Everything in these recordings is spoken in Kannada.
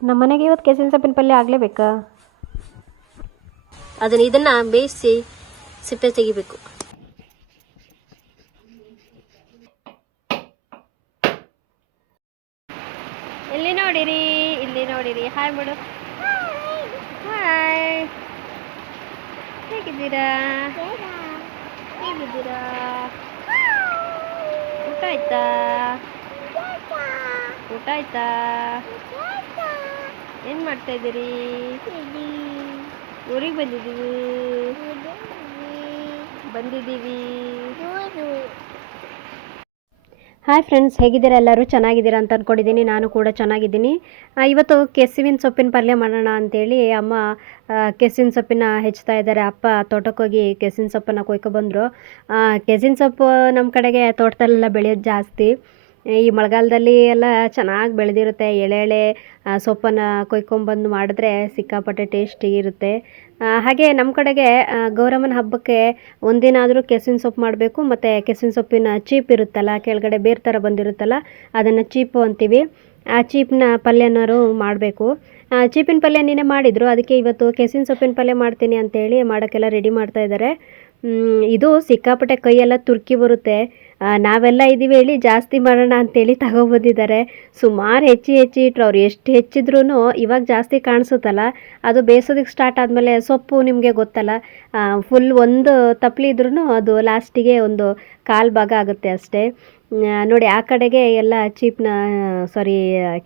ನಮ್ಮ ಮನೆಗೆ ಇವತ್ತು ಕೆಸಿನ ಸೊಪ್ಪಿನ ಪಲ್ಯ ಆಗಲೇಬೇಕಾ? ಅದನ್ನ ಇದನ್ನ ಬೇಯಿಸಿ ಸಿಪ್ಪೆ ತೆಗಿಬೇಕು. ಇಲ್ಲಿ ನೋಡಿರಿ ಇಲ್ಲಿ ನೋಡಿರಿ. ಹಾಯ್ ಬಿಡು. ಹಾಯ್ ಹೇಗಿದ್ದೀರಾ? ಹೇಗಿದ್ದೀರಾ? ಊಟ ಆಯ್ತಾ? ಊಟ ಆಯ್ತಾ? ಏನು ಮಾಡ್ತಾ ಇದ್ದೀರಿ? ಊರಿಗೆ ಬಂದಿದ್ದೀವಿ. ಬಂದಿದ್ದೀವಿ. ಹಾಯ್ ಫ್ರೆಂಡ್ಸ್ ಹೇಗಿದ್ದೀರಾ ಎಲ್ಲರೂ? ಚೆನ್ನಾಗಿದ್ದೀರಾ ಅಂತ ಅಂದ್ಕೊಂಡಿದ್ದೀನಿ ನಾನು ಕೂಡ ಚೆನ್ನಾಗಿದ್ದೀನಿ. ಇವತ್ತು ಕೆಸುವಿನ ಸೊಪ್ಪಿನ ಪಲ್ಯ ಮಾಡೋಣ ಅಂತೇಳಿ ಅಮ್ಮ ಕೆಸಿನ ಸೊಪ್ಪಿನ ಹೆಚ್ಚುತ್ತಾ ಇದ್ದಾರೆ. ಅಪ್ಪ ತೋಟಕ್ಕೆ ಹೋಗಿ ಕೆಸಿನ ಸೊಪ್ಪನ್ನು ಕೊಯ್ಕೊಬಂದರು ಕೆಸಿನ ಸೊಪ್ಪು ನಮ್ಮ ಕಡೆಗೆ ತೋಟದಲ್ಲೆಲ್ಲ ಬೆಳೆಯೋದು ಜಾಸ್ತಿ. ಈ ಮಳೆಗಾಲದಲ್ಲಿ ಎಲ್ಲ ಚೆನ್ನಾಗಿ ಬೆಳೆದಿರುತ್ತೆ. ಎಳೆ ಎಳೆ ಸೊಪ್ಪನ್ನು ಕೊಯ್ಕೊಂಬಂದು ಮಾಡಿದ್ರೆ ಸಿಕ್ಕಾಪಟ್ಟೆ ಟೇಸ್ಟಿ ಇರುತ್ತೆ. ಹಾಗೆ ನಮ್ಮ ಕಡೆಗೆ ಗೌರಮ್ಮನ ಹಬ್ಬಕ್ಕೆ ಒಂದಿನ ಆದರೂ ಕೆಸಿನ ಸೊಪ್ಪು ಮಾಡಬೇಕು. ಮತ್ತು ಕೆಸಿನ ಸೊಪ್ಪಿನ ಚೀಪ್ ಇರುತ್ತಲ್ಲ, ಕೆಳಗಡೆ ಬೇರೆ ಥರ ಬಂದಿರುತ್ತಲ್ಲ, ಅದನ್ನು ಚೀಪು ಅಂತೀವಿ. ಆ ಚೀಪ್ನ ಪಲ್ಯನಾರು ಮಾಡಬೇಕು. ಚೀಪಿನ ಪಲ್ಯ ನೀನೆ ಮಾಡಿದರು. ಅದಕ್ಕೆ ಇವತ್ತು ಕೆಸಿನ ಸೊಪ್ಪಿನ ಪಲ್ಯ ಮಾಡ್ತೀನಿ ಅಂತೇಳಿ ಮಾಡೋಕ್ಕೆಲ್ಲ ರೆಡಿ ಮಾಡ್ತಾ ಇದ್ದಾರೆ ಇದು ಸಿಕ್ಕಾಪಟ್ಟೆ ಕೈಯೆಲ್ಲ ತುರ್ಕಿ ಬರುತ್ತೆ. ನಾವೆಲ್ಲ ಇದ್ದೀವಿ ಹೇಳಿ ಜಾಸ್ತಿ ಮಾಡೋಣ ಅಂತೇಳಿ ತಗೊಬಂದಿದ್ದಾರೆ. ಸುಮಾರು ಹೆಚ್ಚಿ ಹೆಚ್ಚಿ ಇಟ್ರು ಅವ್ರು. ಎಷ್ಟು ಹೆಚ್ಚಿದ್ರೂ ಇವಾಗ ಜಾಸ್ತಿ ಕಾಣಿಸುತ್ತಲ್ಲ. ಅದು ಬೇಯಿಸೋದಕ್ಕೆ ಸ್ಟಾರ್ಟ್ ಆದಮೇಲೆ ಸೊಪ್ಪು ನಿಮಗೆ ಗೊತ್ತಲ್ಲ. ಫುಲ್ ಒಂದು ತಪ್ಲಿ ಇದ್ರೂ ಅದು ಲಾಸ್ಟಿಗೆ ಒಂದು ಕಾಲು ಭಾಗ ಆಗುತ್ತೆ ಅಷ್ಟೇ. ನೋಡಿ ಆ ಕಡೆಗೆ ಎಲ್ಲ ಚೀಪ್ನ ಸಾರಿ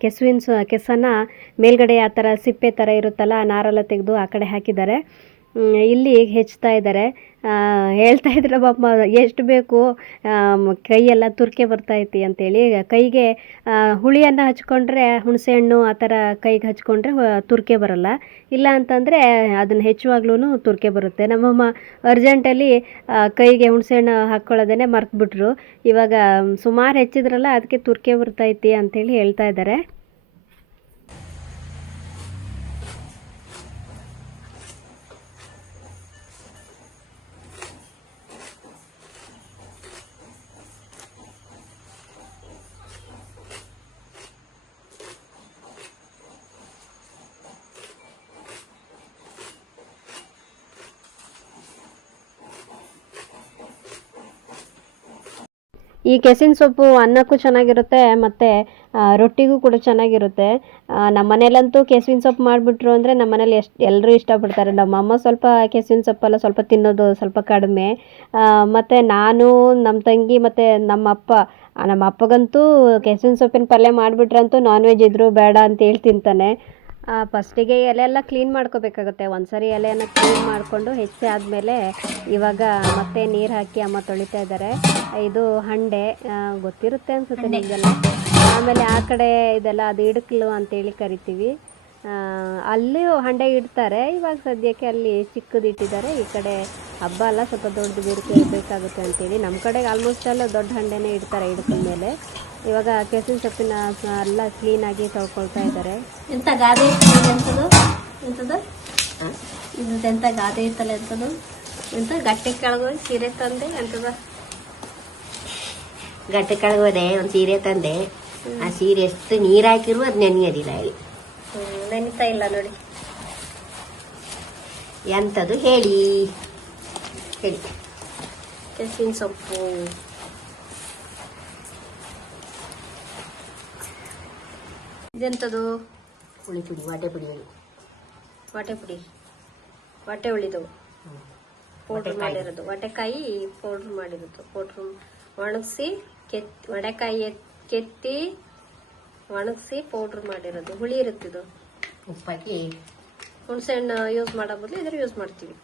ಕೆಸುವಿನ ಕೆಸನ್ನು ಮೇಲ್ಗಡೆ ಆ ಥರ ಸಿಪ್ಪೆ ಥರ ಇರುತ್ತಲ್ಲ ನಾರೆಲ್ಲ ತೆಗೆದು ಆ ಕಡೆ ಹಾಕಿದ್ದಾರೆ. ಇಲ್ಲಿ ಹೆಚ್ಚುತ್ತಾ ಇದ್ದಾರೆ ಹೇಳ್ತಾ ಇದ್ರು ಪಾಪ ಎಷ್ಟು ಬೇಕು ಕೈಯೆಲ್ಲ ತುರ್ಕೆ ಬರ್ತೈತಿ ಅಂತೇಳಿ ಕೈಗೆ ಹುಳಿಯನ್ನು ಹಚ್ಕೊಂಡ್ರೆ ಹುಣಸೆಹಣ್ಣು ಆ ಥರ ಕೈಗೆ ಹಚ್ಕೊಂಡ್ರೆ ತುರ್ಕೆ ಬರಲ್ಲ. ಇಲ್ಲ ಅಂತಂದರೆ ಅದನ್ನು ಹೆಚ್ಚುವಾಗ್ಲೂ ತುರ್ಕೆ ಬರುತ್ತೆ. ನಮ್ಮಮ್ಮ ಅರ್ಜೆಂಟಲ್ಲಿ ಕೈಗೆ ಹುಣಸೆಹಣ್ಣು ಹಾಕ್ಕೊಳ್ಳೋದೇ ಮರ್ತ್ಬಿಟ್ರು. ಇವಾಗ, ಸುಮಾರು ಹೆಚ್ಚಿದ್ರಲ್ಲ, ಅದಕ್ಕೆ ತುರ್ಕೆ ಬರ್ತೈತಿ ಅಂತೇಳಿ ಹೇಳ್ತಾ ಇದ್ದಾರೆ ಈ ಕೆಸಿನ ಸೊಪ್ಪು ಅನ್ನಕ್ಕೂ ಚೆನ್ನಾಗಿರುತ್ತೆ, ಮತ್ತು ರೊಟ್ಟಿಗೂ ಕೂಡ ಚೆನ್ನಾಗಿರುತ್ತೆ. ನಮ್ಮ ಮನೇಲಂತೂ ಕೆಸುವಿನ ಸೊಪ್ಪು ಮಾಡಿಬಿಟ್ರು ಅಂದರೆ ನಮ್ಮ ಮನೇಲಿ ಎಷ್ಟು ಎಲ್ಲರೂ ಇಷ್ಟಪಡ್ತಾರೆ. ನಮ್ಮಮ್ಮ ಸ್ವಲ್ಪ ಕೆಸುವಿನ ಸೊಪ್ಪೆಲ್ಲ ಸ್ವಲ್ಪ ತಿನ್ನೋದು ಸ್ವಲ್ಪ ಕಡಿಮೆ. ಮತ್ತು ನಾನು ನಮ್ಮ ತಂಗಿ ಮತ್ತು ನಮ್ಮ ಅಪ್ಪ ನಮ್ಮ ಅಪ್ಪಗಂತೂ ಕೆಸುವಿನ ಸೊಪ್ಪಿನ ಪಲ್ಯ ಮಾಡಿಬಿಟ್ರಂತೂ ನಾನ್ ವೆಜ್ ಇದ್ದರೂ ಬೇಡ ಅಂತೇಳಿ ತಿಂತಾನೆ. ಫಸ್ಟಿಗೆ ಎಲೆ ಎಲ್ಲ ಕ್ಲೀನ್ ಮಾಡ್ಕೋಬೇಕಾಗುತ್ತೆ. ಒಂದ್ಸರಿ ಎಲೆಯನ್ನು ಕ್ಲೀನ್ ಮಾಡಿಕೊಂಡು ಹೆಚ್ಚೆ ಆದಮೇಲೆ ಇವಾಗ ಮತ್ತೆ ನೀರು ಹಾಕಿ ಅಮ್ಮ ತೊಳಿತಾ ಇದ್ದಾರೆ ಇದು ಹಂಡೆ ಗೊತ್ತಿರುತ್ತೆ ಅನ್ಸುತ್ತೆ ನಿಮಗೆಲ್ಲ? ಆಮೇಲೆ ಆ ಕಡೆ ಇದೆಲ್ಲ ಅದು ಇಡಕ್ಲು ಅಂತೇಳಿ ಕರಿತೀವಿ. ಅಲ್ಲಿ ಹಂಡೆ ಇಡ್ತಾರೆ. ಇವಾಗ ಸದ್ಯಕ್ಕೆ ಅಲ್ಲಿ ಚಿಕ್ಕದು ಇಟ್ಟಿದ್ದಾರೆ. ಈ ಕಡೆ ಹಬ್ಬ ಎಲ್ಲ ಸ್ವಲ್ಪ ದೊಡ್ಡದು ಬೇಕಾಗುತ್ತೆ ಅಂತೇಳಿ. ನಮ್ಮ ಕಡೆಗೆ ಆಲ್ಮೋಸ್ಟ್ ಎಲ್ಲ ದೊಡ್ಡ ಹಂಡೆನೇ ಇಡ್ತಾರೆ ಇಡ್ಕೊಂಡ್ಮೇಲೆ ಮೇಲೆ. ಇವಾಗ ಕೆಸಿನ ಸೊಪ್ಪಿನ ಎಲ್ಲ ಕ್ಲೀನಾಗಿ ತೊಳ್ಕೊಳ್ತಾ ಇದ್ದಾರೆ. ಎಂತ ಗಾದೆ ಇತ್ತಲ್ಲ ಇದು ಎಂತ ಗಾದೆ ಇತ್ತಲ್ಲ ಎಂತದು? ಎಂತ? ಗಟ್ಟೆ ಕೆಳಗೆ ಹೋಗಿ ಸೀರೆ ತಂದೆ ಎಂತದ? ಗಟ್ಟೆ ಕೆಳಗೆ ಹೋದೆ ಒಂದು ಸೀರೆ ತಂದೆ. ಆ ಸೀರೆ ಎಷ್ಟು ನೀರು ಹಾಕಿರು ಅದು ನೆನೆಯೋದಿಲ್ಲ ಹೇಳಿ ನೆನೀತಾ ನೆನಿತಾ ಇಲ್ಲ ನೋಡಿ. ಎಂಥದ್ದು ಹೇಳಿ. ಹೇಳಿ. ಕೆಸಿನ ಸೊಪ್ಪು. ಇದೆಂತದು? ಹುಳಿ ಪುಡಿ ವಾಟೆ ಪುಡಿ ಹೇಳಿ. ವಾಟೆ ಪುಡಿ. ವಾಟೆ ಉಳಿದು ಪೌಡ್ರ್. ಮಾಡಿರೋದು. ವಟೆಕಾಯಿ ಪೌಡ್ರ್ ಮಾಡಿರೋದು. ಪೌಡ್ರ್ ಒಣಗಿಸಿ ಕೆತ್ತಿ ವಡೆಕಾಯಿ ಕೆತ್ತಿ ಒಣಗಿಸಿ ಪೌಡ್ರ್ ಮಾಡಿರೋದು. ಹುಳಿ ಇರುತ್ತಿದ್ದು ಉಪ್ಪಾಕಿ. ಹುಣಸೆಹಣ್ಣು ಯೂಸ್ ಮಾಡೋ ಬದಲು ಇದ್ರ ಯೂಸ್ ಮಾಡ್ತೀವಿ.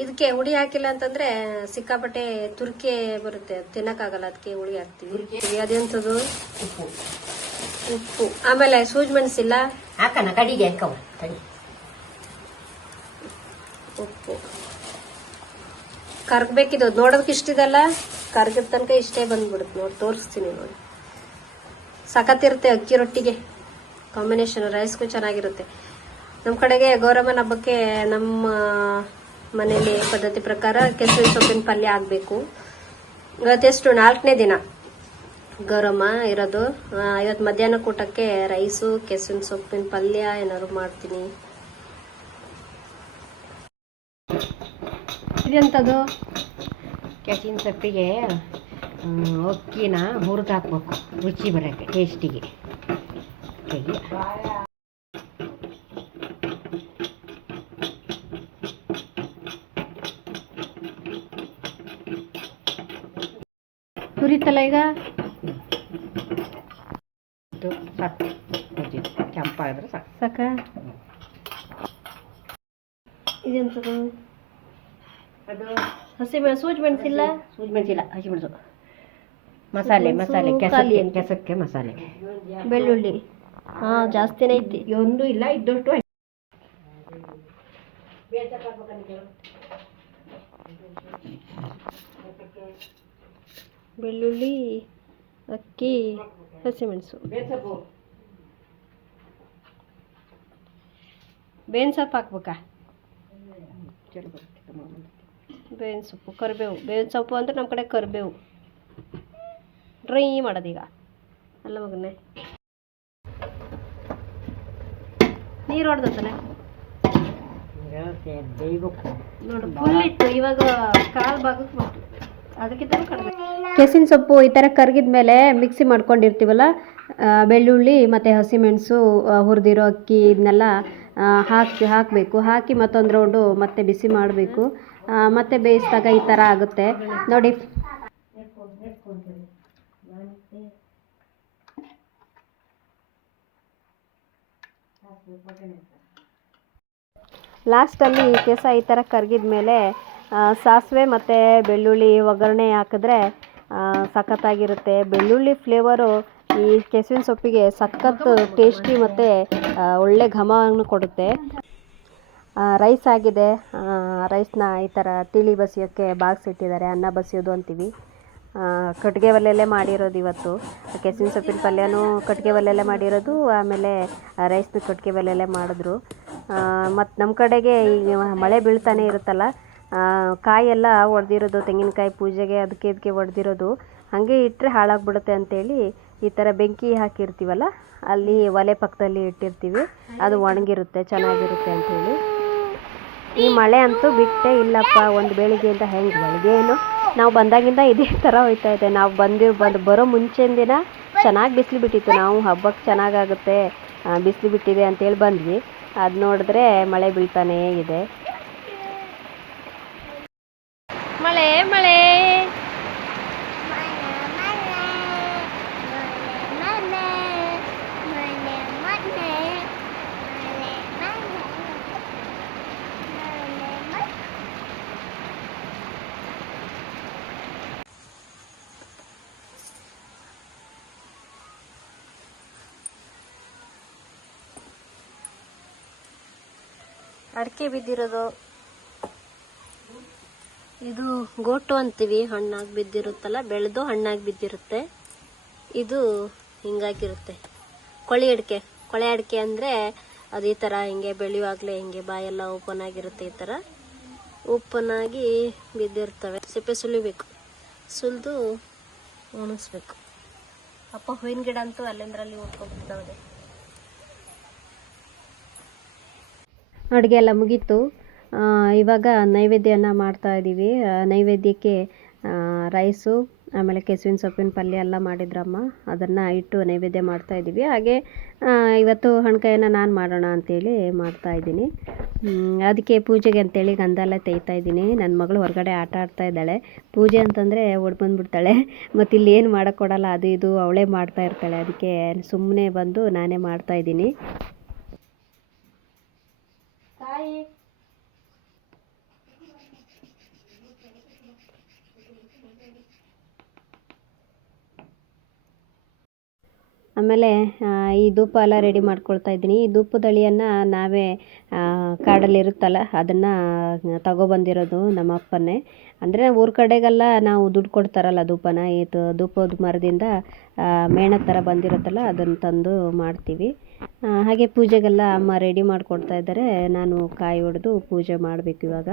ಇದಕ್ಕೆ ಹುಳಿ ಹಾಕಿಲ್ಲ ಅಂತಂದ್ರೆ ಸಿಕ್ಕಾಪಟ್ಟೆ ತುರ್ಕೆ ಬರುತ್ತೆ. ತಿನ್ನಕ್ಕಾಗಲ್ಲ ಅದಕ್ಕೆ ಹುಳಿ ಹಾಕ್ತೀವಿ. ಅದೆಂತದು ಉಪ್ಪು. ಉಪ್ಪು. ಆಮೇಲೆ ಸೂಜ್ ಮೆಣಸಿಲ್ಲ ಹಾಕಣ ಕಡಿಗೆ ಹಾಕವ ಕಡಿ ಉಪ್ಪು. ಕರ್ಗ್ಬೇಕಿದು ನೋಡೋದಕ್ಕೆ ಇಷ್ಟಿದಲ್ಲ ಕರ್ಗದ ತನಕ ಇಷ್ಟೇ ಬಂದ್ಬಿಡುತ್ತೆ. ನೋಡಿ ತೋರಿಸ್ತೀನಿ ನೋಡಿ. ಸಖತ್ತಿರುತ್ತೆ ಅಕ್ಕಿ ರೊಟ್ಟಿಗೆ. ಕಾಂಬಿನೇಷನ್ ರೈಸ್ಗೂ ಚೆನ್ನಾಗಿರುತ್ತೆ. ನಮ್ಮ ಕಡೆಗೆ ಗೌರಮ್ಮನ ಹಬ್ಬಕ್ಕೆ ನಮ್ಮ ಮನೇಲಿ ಪದ್ಧತಿ ಪ್ರಕಾರ ಕೆಸರಿ ಸೊಪ್ಪಿನ ಪಲ್ಯ ಆಗಬೇಕು. ಇವತ್ತೆಷ್ಟು ನಾಲ್ಕನೇ ದಿನ. ಗರಮ ಇರೋದು. ಇವತ್ತು ಮಧ್ಯಾಹ್ನ ಕೂಟಕ್ಕೆ ರೈಸು, ಕೆಸುವಿನ ಸೊಪ್ಪಿನ ಪಲ್ಯ ಏನಾದ್ರು ಮಾಡ್ತೀನಿ. ಇದೆಂಥದ್ದು ಕೆಸಿನ ಸೊಪ್ಪಿಗೆ ಅಕ್ಕಿನ ಹುರಿದಾಕ್ಬೇಕು ರುಚಿ ಬರೋಕ್ಕೆ ಟೇಸ್ಟಿಗೆ ಹೀಗೆ ಹುರಿತಲ್ಲ ಈಗ ಸಾಕು. ಕೆಂಪಾಗಿದ್ರೆ ಸಾಕು. ಸಾಕ? ಇದೆಂಥದ್ದು ಅದು ಹಸಿ ಮೆಣಸು ಸೂಜಿ ಮೆಣಸಿಲ್ಲ ಸೂಜಿ ಮೆಣಸಿಲ್ಲ ಹಸಿ ಮೆಣಸು. ಮಸಾಲೆ ಮಸಾಲೆ ಕೆಸಲಿ ಕೆಸಕ್ಕೆ ಮಸಾಲೆ. ಬೆಳ್ಳುಳ್ಳಿ. ಹಾ ಜಾಸ್ತಿನೇ ಐತಿ. ಒಂದು ಇಲ್ಲ ಇದ್ದಷ್ಟು ಬೆಳ್ಳುಳ್ಳಿ ಅಕ್ಕಿ ಹಸಿಮೆಣಸು. ಬೇವಿನ ಸೊಪ್ಪು ಹಾಕ್ಬೇಕಾ? ಬೇವಿನ ಸೊಪ್ಪು ಕರಿಬೇವು. ಬೇವಿನ ಸೊಪ್ಪು ಅಂದ್ರೆ ನಮ್ಮ ಕಡೆ ಕರಿಬೇವು. ಡ್ರೈ ಮಾಡೋದೀಗ. ಅಲ್ಲ ಮಗನೇ. ನೀರು ಹೊಡೆದತ್ತಲೇ ನೋಡು ಫುಲ್ ಇತ್ತು ಇವಾಗ ಕಾಲು ಭಾಗಕ್ಕೆ ಬಂತು ಕೆಸಿನ ಸೊಪ್ಪು ಈ ಥರ ಕರಗಿದ ಮೇಲೆ ಮಿಕ್ಸಿ ಮಾಡ್ಕೊಂಡಿರ್ತೀವಲ್ಲ ಬೆಳ್ಳುಳ್ಳಿ ಮತ್ತು ಹಸಿಮೆಣಸು ಹುರಿದಿರೋ ಅಕ್ಕಿ ಇದನ್ನೆಲ್ಲ ಹಾಕಿ, ಹಾಕಬೇಕು. ಹಾಕಿ ಮತ್ತೊಂದು ರೌಂಡು ಮತ್ತೆ ಬಿಸಿ ಮಾಡಬೇಕು. ಮತ್ತೆ ಬೇಯಿಸಿದಾಗ ಈ ಥರ ಆಗುತ್ತೆ. ನೋಡಿ. ಲಾಸ್ಟಲ್ಲಿ ಕೆಸ ಈ ಥರ ಕರಗಿದ ಮೇಲೆ ಸಾಸಿವೆ ಮತ್ತು ಬೆಳ್ಳುಳ್ಳಿ ಒಗ್ಗರಣೆ ಹಾಕಿದ್ರೆ ಸಖತ್ತಾಗಿರುತ್ತೆ. ಬೆಳ್ಳುಳ್ಳಿ ಫ್ಲೇವರು ಈ ಕೆಸುವಿನ ಸೊಪ್ಪಿಗೆ ಸಖತ್ ಟೇಸ್ಟಿ ಮತ್ತು ಒಳ್ಳೆ ಘಮವನ್ನು ಕೊಡುತ್ತೆ. ರೈಸ್ ಆಗಿದೆ. ರೈಸ್ನ ಈ ಥರ ತಿಳಿ ಬಸಿಯೋಕ್ಕೆ ಬಾಗಿಸಿಟ್ಟಿದ್ದಾರೆ ಅನ್ನ ಬಸಿಯೋದು ಅಂತೀವಿ. ಕಟ್ಟಿಗೆ ಒಲೆಯಲ್ಲೇ ಮಾಡಿರೋದು ಇವತ್ತು. ಕೆಸುವಿನ ಸೊಪ್ಪಿನ ಪಲ್ಯನೂ ಕಟ್ಟಿಗೆ ಒಲೆಯಲ್ಲೇ ಮಾಡಿರೋದು. ಆಮೇಲೆ ರೈಸ್ನ ಕಟ್ಟಿಗೆ ಒಲೆಯಲ್ಲೇ ಮಾಡಿದ್ರು. ಮತ್ತು ನಮ್ಮ ಕಡೆಗೆ ಈಗ ಮಳೆ ಬೀಳ್ತಾನೆ ಇರುತ್ತಲ್ಲ ಕಾಯೆಲ್ಲ ಒಡೆದಿರೋದು, ತೆಂಗಿನಕಾಯಿ ಪೂಜೆಗೆ ಅದಕ್ಕೆ ಇದಕ್ಕೆ ಒಡೆದಿರೋದು, ಹಾಗೆ ಇಟ್ಟರೆ ಹಾಳಾಗ್ಬಿಡುತ್ತೆ ಅಂತೇಳಿ ಈ ಥರ ಬೆಂಕಿ ಹಾಕಿರ್ತೀವಲ್ಲ, ಅಲ್ಲಿ ಒಲೆ ಪಕ್ಕದಲ್ಲಿ ಇಟ್ಟಿರ್ತೀವಿ, ಅದು ಒಣಗಿರುತ್ತೆ, ಚೆನ್ನಾಗಿರುತ್ತೆ ಅಂಥೇಳಿ ಈ ಮಳೆ ಅಂತೂ ಬಿಟ್ಟೇ ಇಲ್ಲಪ್ಪ, ಒಂದು ಬೆಳಿಗ್ಗೆಯಿಂದ ಹೆಂಗೆ ಬೆಳಿಗ್ಗೆ ನಾವು ಬಂದಾಗಿಂದ ಇದೇ ಥರ ಹೋಯ್ತಾ ಇದೆ, ನಾವು ಬಂದಿರೋ, ಬಂದು ಬರೋ ಮುಂಚಿನ ದಿನ ಚೆನ್ನಾಗಿ ಬಿಸಿಲು ಬಿಟ್ಟಿತ್ತು, ನಾವು ಹಬ್ಬಕ್ಕೆ ಚೆನ್ನಾಗಾಗುತ್ತೆ ಬಿಸಿಲು ಬಿಟ್ಟಿದೆ ಅಂತೇಳಿ ಬಂದ್ವಿ. ಅದು ನೋಡಿದ್ರೆ ಮಳೆ ಬೀಳ್ತಾನೇ ಇದೆ. ಮಳೆ ಮಳೆ. ಅಡಿಕೆ ಬಿದ್ದಿರೋದು. ಇದು ಗೋಟು ಅಂತೀವಿ, ಹಣ್ಣಾಗಿ ಬಿದ್ದಿರುತ್ತಲ್ಲ, ಬೆಳೆದು ಹಣ್ಣಾಗಿ ಬಿದ್ದಿರುತ್ತೆ. ಇದು ಹಿಂಗಾಗಿರುತ್ತೆ. ಕೊಳಿ ಅಡಿಕೆ. ಕೊಳೆ ಅಡಿಕೆ ಅಂದರೆ ಅದು ಈ ಥರ ಹಿಂಗೆ ಬೆಳೆಯುವಾಗಲೇ ಹಿಂಗೆ ಬಾಯೆಲ್ಲ ಓಪನ್ ಆಗಿರುತ್ತೆ ಈ ಥರ ಓಪನ್ ಆಗಿ ಬಿದ್ದಿರ್ತವೆ. ಸಿಪ್ಪೆ ಸುಲಿಬೇಕು. ಸುಲಿದು ಒಣಗಿಸ್ಬೇಕು ಅಪ್ಪ ಹೂವಿನ ಗಿಡ ಅಂತೂ ಅಲ್ಲಿಂದ್ರಲ್ಲಿ ಓದ್ಕೊಂಡ್ಬಿಡ್ತಾವೆ ಅಡುಗೆ ಎಲ್ಲ ಮುಗೀತು. ಇವಾಗ ನೈವೇದ್ಯನ ಮಾಡ್ತಾ ಇದ್ದೀವಿ ನೈವೇದ್ಯಕ್ಕೆ ರೈಸು ಆಮೇಲೆ ಕೆಸುವಿನ ಸೊಪ್ಪಿನ ಪಲ್ಯ ಎಲ್ಲ ಮಾಡಿದ್ರಮ್ಮ. ಅದನ್ನು ಇಟ್ಟು ನೈವೇದ್ಯ ಮಾಡ್ತಾ ಇದ್ದೀವಿ ಹಾಗೆ ಇವತ್ತು ಹಣ್ಕಾಯನ್ನು ನಾನು ಮಾಡೋಣ ಅಂತೇಳಿ ಮಾಡ್ತಾ ಇದ್ದೀನಿ. ಅದಕ್ಕೆ ಪೂಜೆಗೆ ಅಂತೇಳಿ ಗಂಧ ಎಲ್ಲ ತೆಗಿತಾ ಇದ್ದೀನಿ. ನನ್ನ ಮಗಳು ಹೊರಗಡೆ ಆಟ ಆಡ್ತಾ ಇದ್ದಾಳೆ. ಪೂಜೆ ಅಂತಂದರೆ ಓಡ್ ಬಂದುಬಿಡ್ತಾಳೆ. ಮತ್ತು ಇಲ್ಲಿ ಏನು ಮಾಡೋಕ್ಕೊಡಲ್ಲ ಅದು ಇದು, ಅವಳೇ ಮಾಡ್ತಾ ಇರ್ತಾಳೆ. ಅದಕ್ಕೆ ಸುಮ್ಮನೆ ಬಂದು ನಾನೇ ಮಾಡ್ತಾ ಇದ್ದೀನಿ ಆಮೇಲೆ ಈ ಧೂಪ ಎಲ್ಲ ರೆಡಿ ಮಾಡ್ಕೊಳ್ತಾ ಇದ್ದೀನಿ. ಈ ಧೂಪದ ಅಳಿಯನ್ನು ನಾವೇ ಕಾಡಲ್ಲಿರುತ್ತಲ್ಲ, ಅದನ್ನು ತಗೊಬಂದಿರೋದು ನಮ್ಮ ಅಪ್ಪನೇ ಅಂದರೆ ಊರ ಕಡೆಗೆಲ್ಲ ನಾವು ದುಡ್ಡು ಕೊಡ್ತಾರಲ್ಲ ಧೂಪನ, ಈ ಧೂಪದ ಮರದಿಂದ ಮೇಣ ಥರ ಬಂದಿರುತ್ತಲ್ಲ, ಅದನ್ನು ತಂದು ಮಾಡ್ತೀವಿ. ಹಾಗೆ ಪೂಜೆಗೆಲ್ಲ ಅಮ್ಮ ರೆಡಿ ಮಾಡಿಕೊಡ್ತಾ ಇದ್ದಾರೆ. ನಾನು ಕಾಯಿ ಹೊಡೆದು ಪೂಜೆ ಮಾಡಬೇಕು ಇವಾಗ.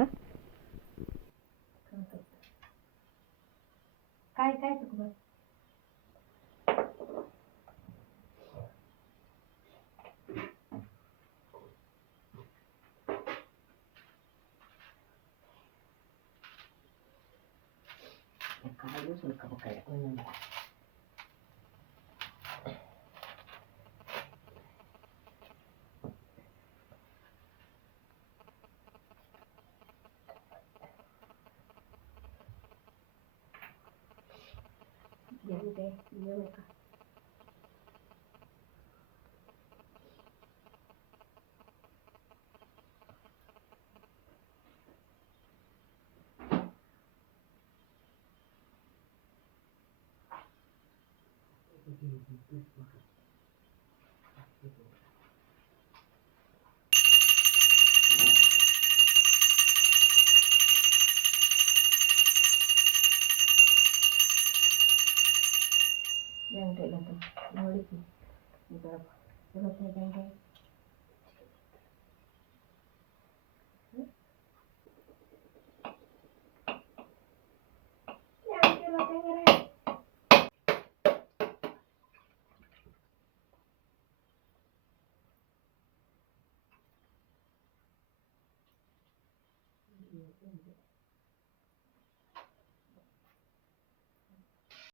รู้สึกกับแก่เออ ಗಂಟೆ ಇಲ್ಲ ನೋಡಿದ್ವಿ ಇವತ್ತೇ ಗಂಟೆ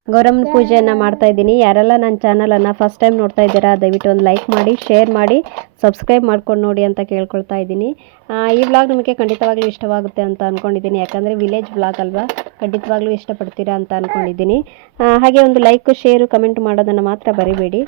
ಗೌರಮ್ಮನ ಪೂಜೆಯನ್ನು ಮಾಡ್ತಾ ಇದ್ದೀನಿ. ಯಾರೆಲ್ಲ ನನ್ನ ಚಾನಲನ್ನು ಫಸ್ಟ್ ಟೈಮ್ ನೋಡ್ತಾ ಇದ್ದೀರಾ ದಯವಿಟ್ಟು ಒಂದು ಲೈಕ್ ಮಾಡಿ ಶೇರ್ ಮಾಡಿ ಸಬ್ಸ್ಕ್ರೈಬ್ ಮಾಡ್ಕೊಂಡು ನೋಡಿ ಅಂತ ಕೇಳ್ಕೊಳ್ತಾ ಇದ್ದೀನಿ. ಆ, ಈ ವ್ಲಾಗ್ ನಿಮಗೆ ಖಂಡಿತವಾಗ್ಲೂ ಇಷ್ಟವಾಗುತ್ತೆ ಅಂತ ಅಂದ್ಕೊಂಡಿದ್ದೀನಿ ಯಾಕಂದರೆ ವಿಲೇಜ್ ವ್ಲಾಗ್ ಅಲ್ವಾ? ಖಂಡಿತವಾಗ್ಲೂ ಇಷ್ಟಪಡ್ತೀರಾ ಅಂತ ಅಂದ್ಕೊಂಡಿದ್ದೀನಿ ಹಾಗೆ ಒಂದು ಲೈಕ್ ಶೇರು ಕಮೆಂಟ್ ಮಾಡೋದನ್ನು ಮಾತ್ರ ಬರಿಬೇಡಿ.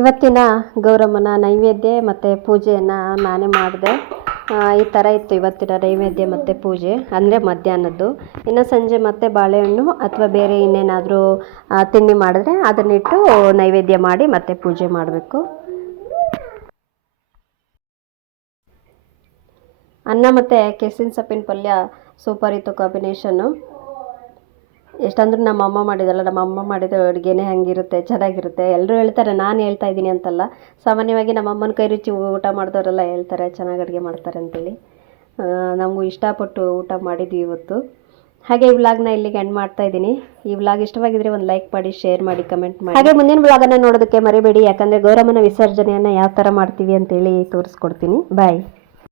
ಇವತ್ತಿನ ಗೌರಮ್ಮನ ನೈವೇದ್ಯ ಮತ್ತು ಪೂಜೆಯನ್ನು ನಾನೇ ಮಾಡಿದೆ. ಈ ಥರ ಇತ್ತು ಇವತ್ತಿನ ನೈವೇದ್ಯ ಮತ್ತು ಪೂಜೆ, ಅಂದರೆ ಮಧ್ಯಾಹ್ನದ್ದು. ಇನ್ನು ಸಂಜೆ ಮತ್ತೆ ಬಾಳೆಹಣ್ಣು ಅಥವಾ ಬೇರೆ ಇನ್ನೇನಾದರೂ ತಿಂಡಿ ಮಾಡಿದ್ರೆ ಅದನ್ನಿಟ್ಟು ನೈವೇದ್ಯ ಮಾಡಿ ಮತ್ತೆ ಪೂಜೆ ಮಾಡಬೇಕು. ಅನ್ನ ಮತ್ತು ಕೆಸಿನ ಸೊಪ್ಪಿನ ಪಲ್ಯ ಸೂಪರ್ ಇತ್ತು ಕಾಂಬಿನೇಷನ್ನು ಎಷ್ಟಂದ್ರೂ ನಮ್ಮ ಅಮ್ಮ ಮಾಡಿದಲ್ಲ, ನಮ್ಮ ಅಮ್ಮ ಮಾಡಿದ ಅಡುಗೆನೇ ಹಂಗಿರುತ್ತೆ, ಚೆನ್ನಾಗಿರುತ್ತೆ. ಎಲ್ಲರೂ ಹೇಳ್ತಾರೆ, ನಾನು ಹೇಳ್ತಾ ಇದ್ದೀನಿ ಅಂತಲ್ಲ. ಸಾಮಾನ್ಯವಾಗಿ ನಮ್ಮ ಅಮ್ಮನ ಕೈ ರುಚಿ ಊಟ ಮಾಡಿದವರೆಲ್ಲ ಹೇಳ್ತಾರೆ, ಚೆನ್ನಾಗಿ ಅಡುಗೆ ಮಾಡ್ತಾರೆ ಅಂತೇಳಿ. ನಮಗೂ ಇಷ್ಟಪಟ್ಟು ಊಟ ಮಾಡಿದ್ವಿ ಇವತ್ತು. ಹಾಗೆ ಈ ವ್ಲಾಗ್ನ ಇಲ್ಲಿಗೆ ಎಂಡ್ ಮಾಡ್ತಾ ಇದ್ದೀನಿ. ಈ ವ್ಲಾಗ್ ಇಷ್ಟವಾಗಿದ್ರೆ ಒಂದು ಲೈಕ್ ಮಾಡಿ, ಶೇರ್ ಮಾಡಿ, ಕಮೆಂಟ್ ಮಾಡಿ. ಹಾಗೆ ಮುಂದಿನ ವ್ಲಾಗನ್ನು ನೋಡೋದಕ್ಕೆ ಮರಿಬೇಡಿ, ಯಾಕಂದರೆ ಗೌರಮ್ಮನ ವಿಸರ್ಜನೆಯನ್ನು ಯಾವ ಥರ ಮಾಡ್ತೀವಿ ಅಂತೇಳಿ ತೋರಿಸ್ಕೊಡ್ತೀನಿ. ಬಾಯ್